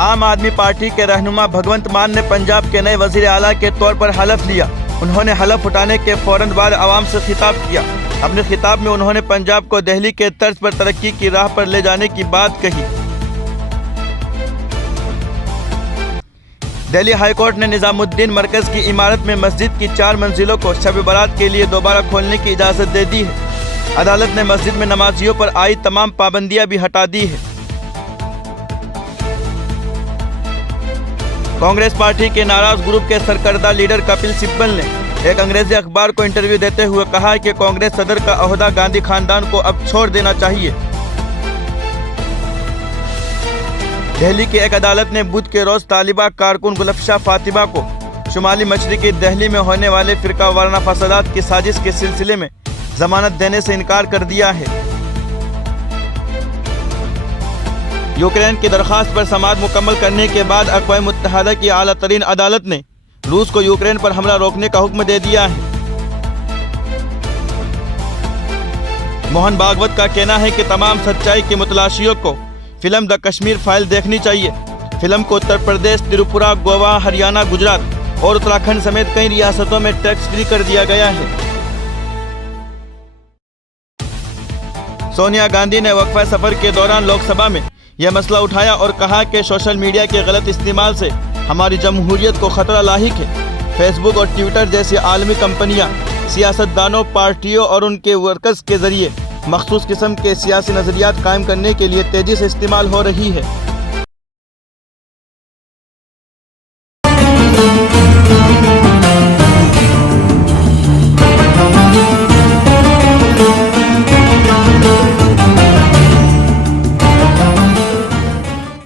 आम आदमी पार्टी के रहनुमा भगवंत मान ने पंजाब के नए वजीर आला के तौर पर हलफ लिया। उन्होंने हलफ उठाने के फौरन बाद आवाम से खिताब किया। अपने खिताब में उन्होंने पंजाब को दिल्ली के तर्ज पर तरक्की की राह पर ले जाने की बात कही। दिल्ली हाईकोर्ट ने निजामुद्दीन मरकज की इमारत में मस्जिद की 4 मंजिलों को शब बारात के लिए दोबारा खोलने की इजाज़त दे दी है। अदालत ने मस्जिद में नमाजियों पर आई तमाम पाबंदियां भी हटा दी है। कांग्रेस पार्टी के नाराज ग्रुप के सरकर्दा लीडर कपिल सिब्बल ने एक अंग्रेजी अखबार को इंटरव्यू देते हुए कहा कि कांग्रेस सदर का ओहदा गांधी खानदान को अब छोड़ देना चाहिए। दिल्ली की एक अदालत ने बुध के रोज तालिबा कारकुन गुलफशा फातिमा को शुमाली मशरिकी दिल्ली में होने वाले फिरका वाराना फसादात की साजिश के सिलसिले में जमानत देने से इनकार कर दिया है। यूक्रेन की दरख्वास्त पर समाअत मुकम्मल करने के बाद अक़वाम मुत्तहिदा की आला तरीन अदालत ने रूस को यूक्रेन पर हमला रोकने का हुक्म दे दिया है। मोहन भागवत का कहना है कि तमाम सच्चाई के मुतलाशियों को फिल्म द कश्मीर फाइल देखनी चाहिए। फिल्म को उत्तर प्रदेश, त्रिपुरा, गोवा, हरियाणा, गुजरात और उत्तराखंड समेत कई रियासतों में टैक्स फ्री कर दिया गया है। सोनिया गांधी ने वक्फा सफर के दौरान लोकसभा में यह मसला उठाया और कहा कि सोशल मीडिया के गलत इस्तेमाल से हमारी जमहूरियत को खतरा लाहिक है। फेसबुक और ट्विटर जैसी आलमी कंपनियां सियासतदानों, पार्टियों और उनके वर्कर्स के जरिए मखसूस किस्म के सियासी नज़रियात कायम करने के लिए तेज़ी से इस्तेमाल हो रही है।